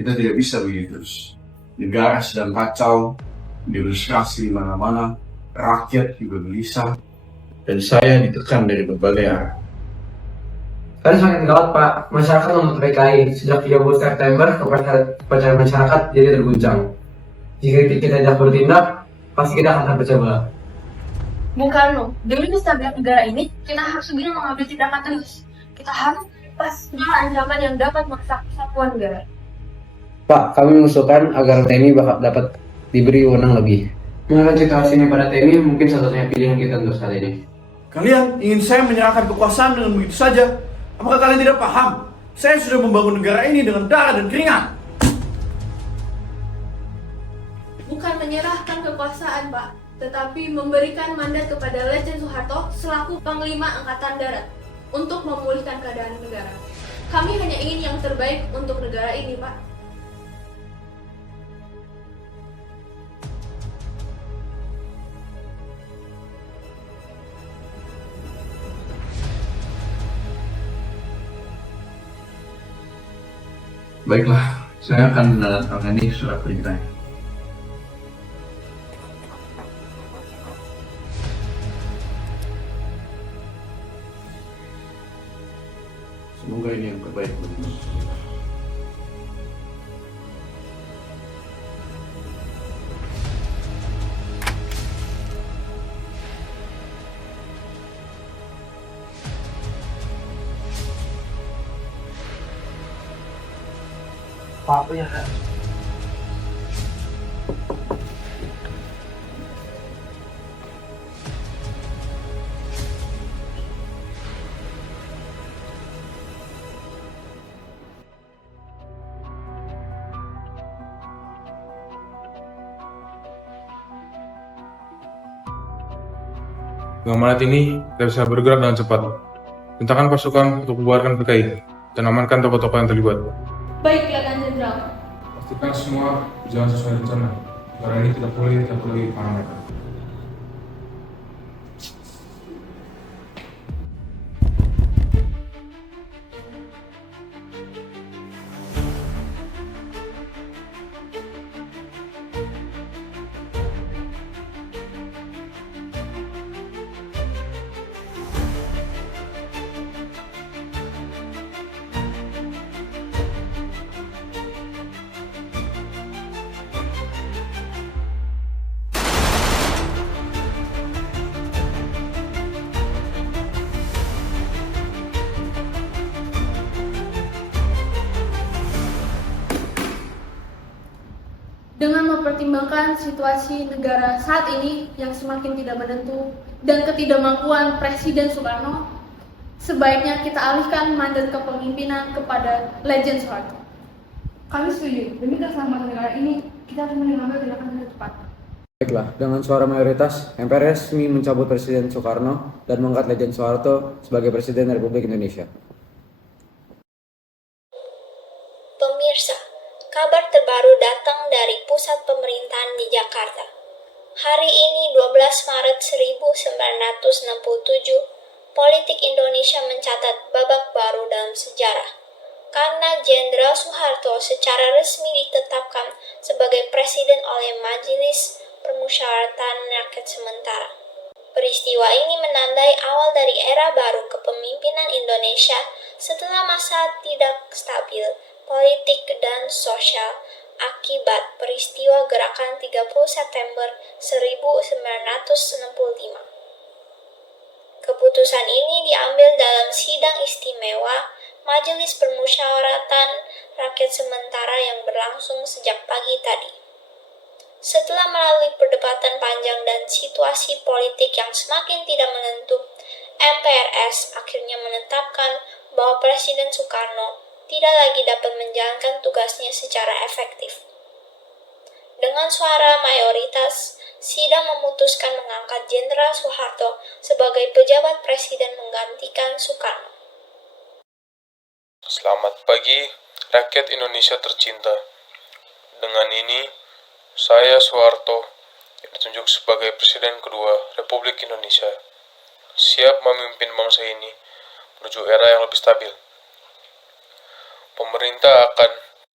Kita tidak bisa begitu terus. Negara sedang kacau, demonstrasi di mana-mana, rakyat juga gelisah, dan saya ditekan dari berbagai arah. Kan semakin gawat Pak, masyarakat menuntut PKI. Sejak 30 September, kepercayaan masyarakat jadi terguncang. Jika kita tidak bertindak, pasti kita akan terpecah belah. Bung Karno, demi kestabilan negara ini, kita harus segera mengambil tindakan tegas. Kita harus lepas segala ancaman yang dapat merusak kesatuan negara. Pak, kami mengusulkan agar TNI dapat diberi wewenang lebih. Mengenai situasi ini pada TNI mungkin satu-satunya pilihan kita untuk saat ini. Kalian ingin saya menyerahkan kekuasaan dengan begitu saja? Apakah kalian tidak paham? Saya sudah membangun negara ini dengan darah dan keringat. Bukan menyerahkan kekuasaan, Pak, tetapi memberikan mandat kepada Letjen Soeharto selaku Panglima Angkatan Darat untuk memulihkan keadaan negara. Kami hanya ingin yang terbaik untuk negara ini, Pak. Baiklah, saya akan menandatangani surat perintahnya. Semoga ini yang terbaik bagimu. Apa ya? Dengan mandat ini, kita bisa bergerak dengan cepat. Perintahkan pasukan untuk membubarkan PKI dan amankan tokoh-tokoh yang terlibat. Baik, Letnan Jenderal. Pastikan semua berjalan sesuai rencana. Negara ini tidak boleh lagi dipanamkan. Dengan mempertimbangkan situasi negara saat ini yang semakin tidak menentu dan ketidakmampuan Presiden Soekarno, sebaiknya kita alihkan mandat kepemimpinan kepada Letjen Soeharto. Kami setuju, demi keselamatan negara ini, kita harus mengambil tindakan dengan cepat. Baiklah, dengan suara mayoritas, MPR resmi mencabut Presiden Soekarno dan mengangkat Letjen Soeharto sebagai Presiden Republik Indonesia. Pemirsa, kabar terbaru datang dari pusat pemerintahan di Jakarta. Hari ini 12 Maret 1967, politik Indonesia mencatat babak baru dalam sejarah. Karena Jenderal Soeharto secara resmi ditetapkan sebagai presiden oleh Majelis Permusyawaratan Rakyat Sementara. Peristiwa ini menandai awal dari era baru kepemimpinan Indonesia setelah masa tidak stabil politik dan sosial akibat peristiwa gerakan 30 September 1965. Keputusan ini diambil dalam sidang istimewa Majelis Permusyawaratan Rakyat Sementara yang berlangsung sejak pagi tadi. Setelah melalui perdebatan panjang dan situasi politik yang semakin tidak menentu, MPRS akhirnya menetapkan bahwa Presiden Soekarno tidak lagi dapat menjalankan tugasnya secara efektif. Dengan suara mayoritas, sidang memutuskan mengangkat Jenderal Soeharto sebagai pejabat presiden menggantikan Soekarno. Selamat pagi, rakyat Indonesia tercinta. Dengan ini, saya Soeharto ditunjuk sebagai Presiden kedua Republik Indonesia, siap memimpin bangsa ini menuju era yang lebih stabil. Pemerintah akan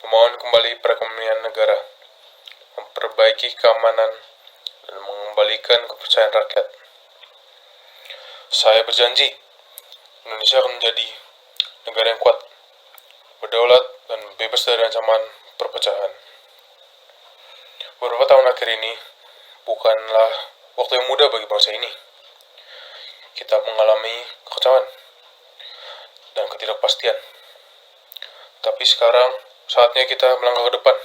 membangun kembali perekonomian negara, memperbaiki keamanan, dan mengembalikan kepercayaan rakyat. Saya berjanji, Indonesia akan menjadi negara yang kuat, berdaulat, dan bebas dari ancaman perpecahan. Beberapa tahun akhir ini bukanlah waktu yang mudah bagi bangsa ini. Kita mengalami kekacauan dan ketidakpastian. Tapi sekarang saatnya kita melangkah ke depan.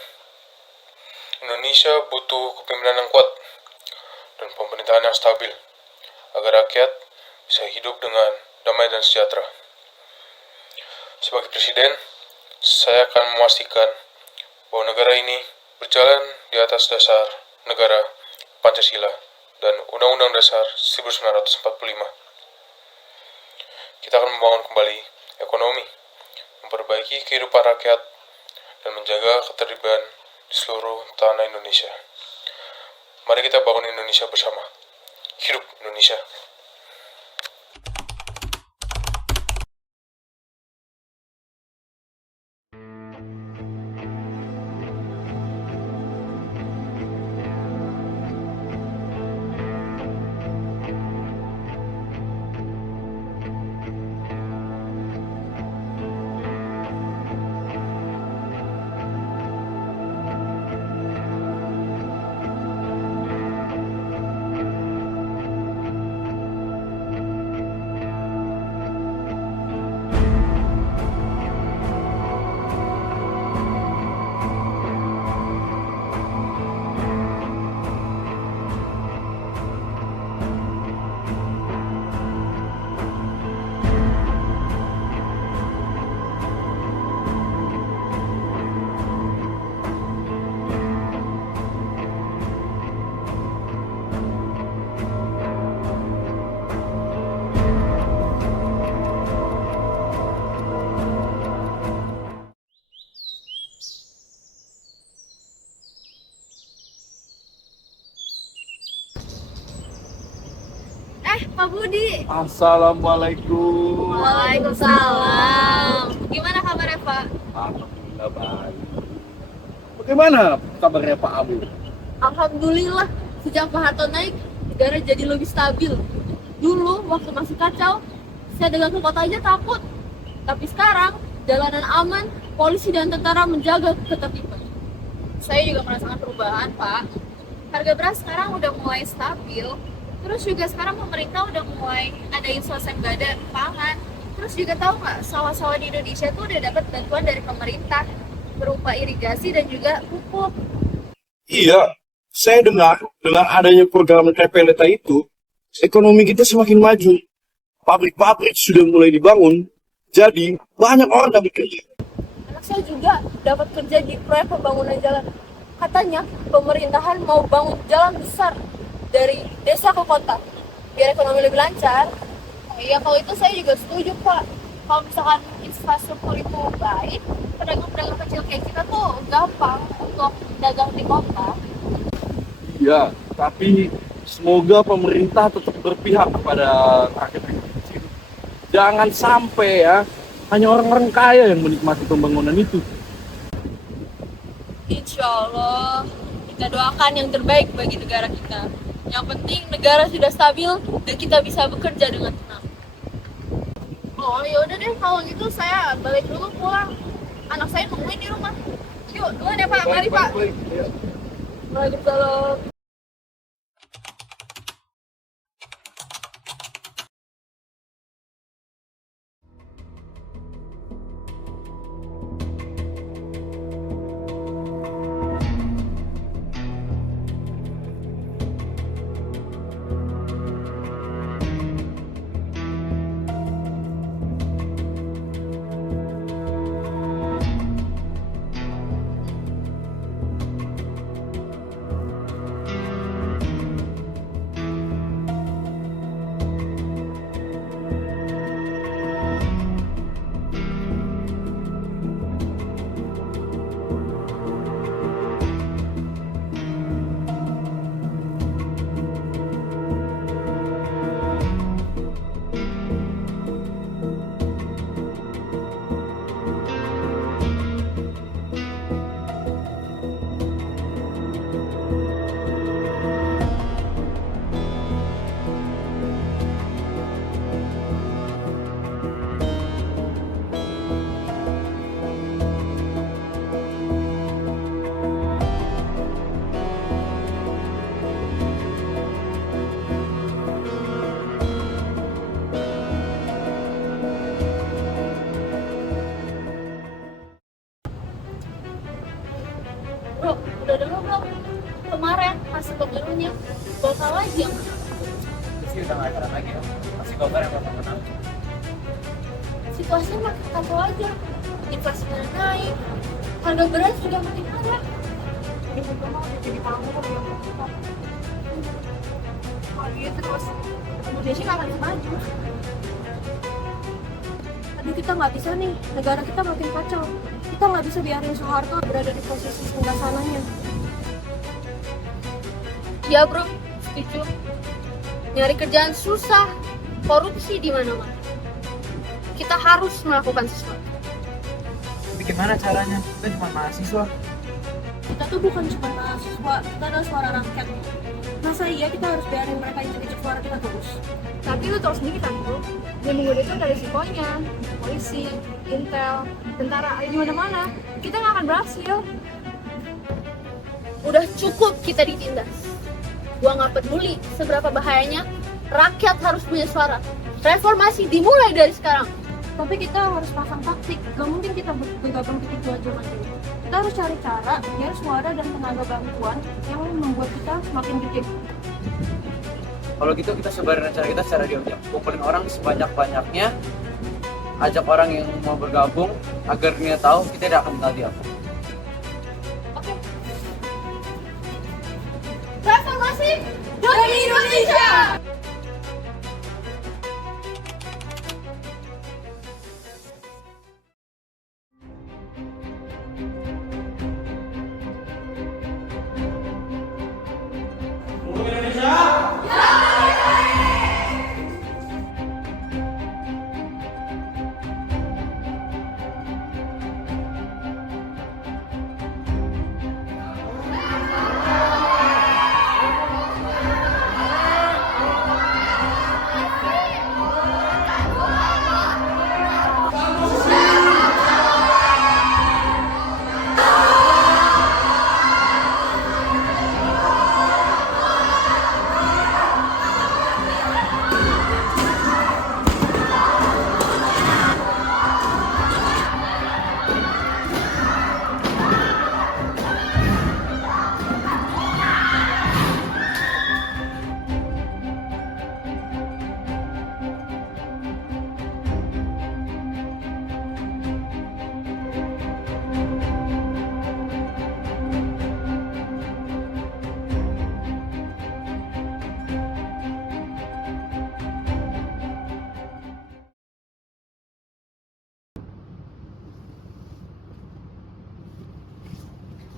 Indonesia butuh kepemimpinan yang kuat dan pemerintahan yang stabil agar rakyat bisa hidup dengan damai dan sejahtera. Sebagai presiden, saya akan memastikan bahwa negara ini berjalan di atas dasar negara, Pancasila, dan Undang-Undang Dasar 1945. Kita akan membangun kembali ekonomi, memperbaiki kehidupan rakyat, dan menjaga ketertiban di seluruh tanah Indonesia. Mari kita bangun Indonesia bersama. Hidup Indonesia! Pak Budi. Assalamualaikum. Waalaikumsalam. Gimana kabarnya, Pak? Alhamdulillah baik. Bagaimana kabarnya Pak Abu? Alhamdulillah, sejak Pak Harto naik, negara jadi lebih stabil. Dulu, waktu masih kacau, saya dagang ke kota aja takut. Tapi sekarang, jalanan aman, polisi dan tentara menjaga ketertiban. Saya juga merasakan perubahan, Pak. Harga beras sekarang udah mulai stabil. Terus juga sekarang pemerintah udah mulai adain swasembada pangan. Terus juga tahu nggak, sawah-sawah di Indonesia tuh udah dapat bantuan dari pemerintah berupa irigasi dan juga pupuk. Iya, saya dengar dengan adanya program TPLTA itu, ekonomi kita semakin maju. Pabrik-pabrik sudah mulai dibangun, jadi banyak orang yang bekerja. Anak saya juga dapat kerja di proyek pembangunan jalan. Katanya pemerintahan mau bangun jalan besar dari desa ke kota biar ekonomi lebih lancar. Ya kalau itu saya juga setuju, Pak. Kalau misalkan infrastruktur itu baik, pedagang-pedagang kecil kayak kita tuh gampang untuk dagang di kota. Iya, tapi semoga pemerintah tetap berpihak kepada rakyat kecil. Jangan sampai ya, hanya orang-orang kaya yang menikmati pembangunan itu. Insya Allah, kita doakan yang terbaik bagi negara kita. Yang penting negara sudah stabil dan kita bisa bekerja dengan tenang. Oh yaudah deh, kalau gitu saya balik dulu pulang. Anak saya nungguin di rumah. Yuk, duluan ya Pak, mari Pak. Waalaikumsalam. Golkar lagi yang Sih udah gak ada lagi ya. Masih Golkar yang bakal menang. situasinya makin kacau aja. Inflasi naik, harga beras juga makin murah. Kalau gitu terus, Indonesia nggak akan maju. Aduh, kita nggak bisa nih, negara kita makin kacau. Kita nggak bisa biarin Soeharto berada di posisi sebelah sananya. Ya bro, setuju. Nyari kerjaan susah, korupsi di mana-mana. Kita harus melakukan sesuatu. Tapi gimana caranya? Kita cuma mahasiswa. Kita tuh bukan cuma mahasiswa, kita adalah suara rakyat. Masa iya kita harus biarin mereka injek-injek suara kita terus? Tapi lu tau sendiri kan bro, yang menggoda itu ada risikonya. Polisi, intel, tentara, ada di mana-mana. Kita nggak akan berhasil. Udah cukup kita ditindas. Gua nggak peduli seberapa bahayanya, rakyat harus punya suara. Reformasi dimulai dari sekarang. Tapi kita harus pasang taktik, gak mungkin kita bergabung begitu aja maju. Kita harus cari cara biar suara dan tenaga bantuan yang membuat kita semakin gede. Kalau gitu kita sebarin rencana kita secara diam-diam. Kumpulin orang sebanyak-banyaknya, ajak orang yang mau bergabung agar dia tahu kita tidak akan tinggal diam. Oke. Reformasi demi Indonesia!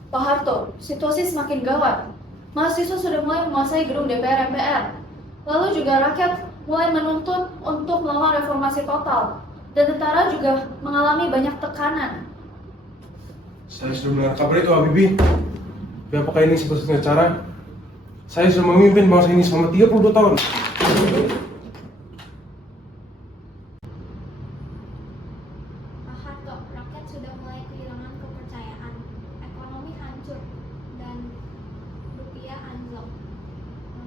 Pak Harto, situasi semakin gawat. Mahasiswa sudah mulai menguasai gedung DPR MPR. Lalu juga rakyat mulai menuntut untuk melakukan reformasi total. Dan tentara juga mengalami banyak tekanan. Saya sudah mendengar kabar itu, Habibie. Tapi apakah ini satu-satunya cara? Saya sudah memimpin bangsa ini selama 32 tahun. Pak Harto, rakyat sudah mulai kehilangan kepercayaan. Ekonomi hancur dan rupiah anjlok.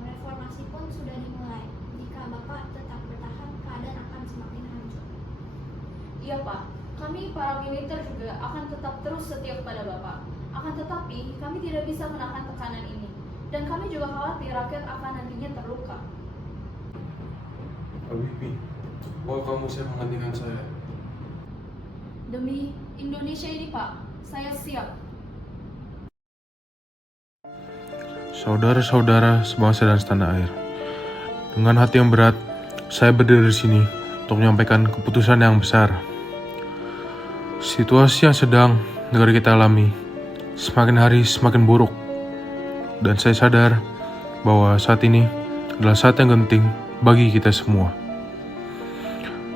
Reformasi pun sudah dimulai. Jika Bapak tetap bertahan, keadaan akan semakin hancur. Iya Pak, kami para militer juga akan tetap terus setia kepada Bapak. Akan tetapi, kami tidak bisa menahan tekanan ini. Dan kami juga khawatir rakyat akan nantinya terluka. Habibie, bahwa kamu siap menggantikan saya. Demi Indonesia ini Pak, saya siap. Saudara-saudara sebangsa dan setanah air, dengan hati yang berat, saya berdiri di sini untuk menyampaikan keputusan yang besar. Situasi yang sedang negara kita alami semakin hari semakin buruk. Dan saya sadar bahwa saat ini adalah saat yang genting bagi kita semua.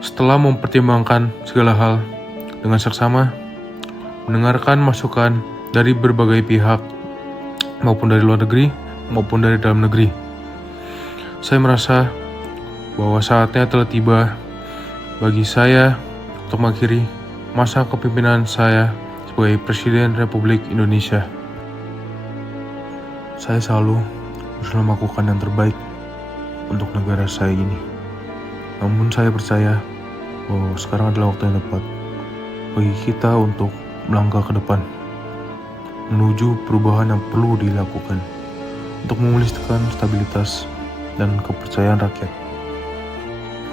Setelah mempertimbangkan segala hal dengan seksama, mendengarkan masukan dari berbagai pihak, maupun dari luar negeri, maupun dari dalam negeri, saya merasa bahwa saatnya telah tiba bagi saya untuk mengakhiri masa kepemimpinan saya sebagai Presiden Republik Indonesia. Saya selalu berusaha melakukan yang terbaik untuk negara saya ini. Namun saya percaya bahwa sekarang adalah waktu yang tepat bagi kita untuk melangkah ke depan, menuju perubahan yang perlu dilakukan untuk memulihkan stabilitas dan kepercayaan rakyat.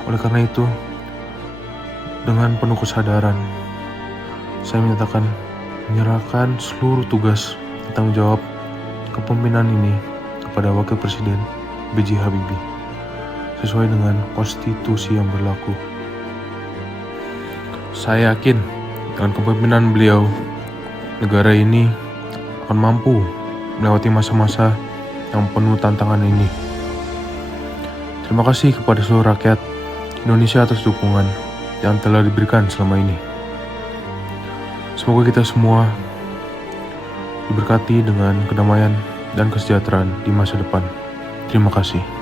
Oleh karena itu, dengan penuh kesadaran, saya menyatakan menyerahkan seluruh tugas dan tanggung jawab kepemimpinan ini kepada Wakil Presiden B.J. Habibie sesuai dengan konstitusi yang berlaku. Saya yakin dengan kepemimpinan beliau, negara ini akan mampu melewati masa-masa yang penuh tantangan ini. Terima kasih kepada seluruh rakyat Indonesia atas dukungan yang telah diberikan selama ini. Semoga kita semua diberkati dengan kedamaian dan kesejahteraan di masa depan. Terima kasih.